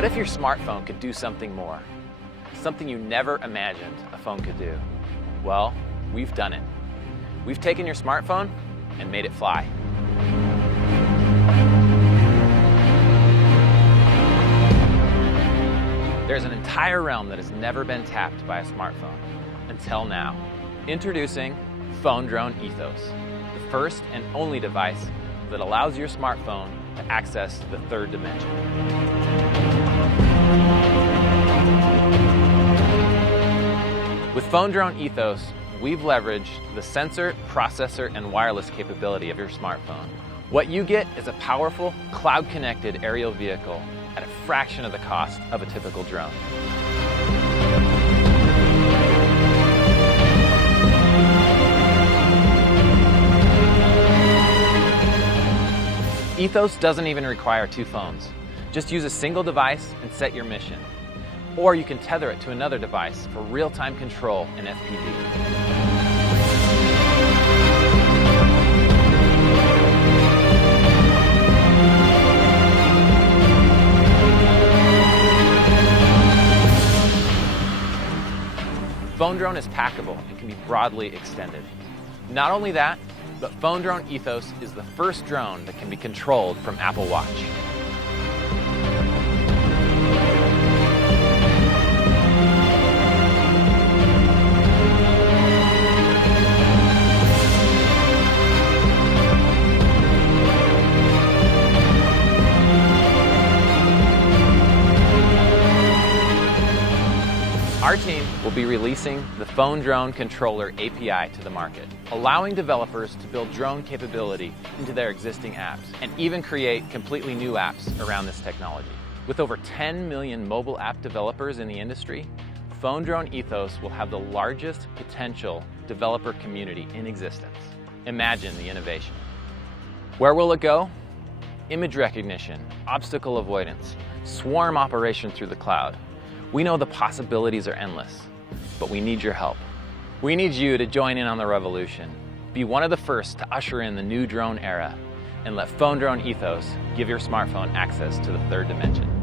What if your smartphone could do something more? Something you never imagined a phone could do? Well, we've done it. We've taken your smartphone and made it fly. There's an entire realm that has never been tapped by a smartphone until now. Introducing PhoneDrone Ethos, the first and only device that allows your smartphone to access the third dimension. With PhoneDrone Ethos, we've leveraged the sensor, processor, and wireless capability of your smartphone. What you get is a powerful, cloud-connected aerial vehicle at a fraction of the cost of a typical drone. Ethos doesn't even require two phones. Just use a single device and set your mission. Or you can tether it to another device for real-time control and FPV. PhoneDrone is packable and can be broadly extended. Not only that, but PhoneDrone Ethos is the first drone that can be controlled from Apple Watch. Our team will be releasing the PhoneDrone Controller API to the market, allowing developers to build drone capability into their existing apps and even create completely new apps around this technology. With over 10 million mobile app developers in the industry, PhoneDrone Ethos will have the largest potential developer community in existence. Imagine the innovation. Where will it go? Image recognition, obstacle avoidance, swarm operation through the cloud. We know the possibilities are endless, but we need your help. We need you to join in on the revolution. Be one of the first to usher in the new drone era and let PhoneDrone Ethos give your smartphone access to the third dimension.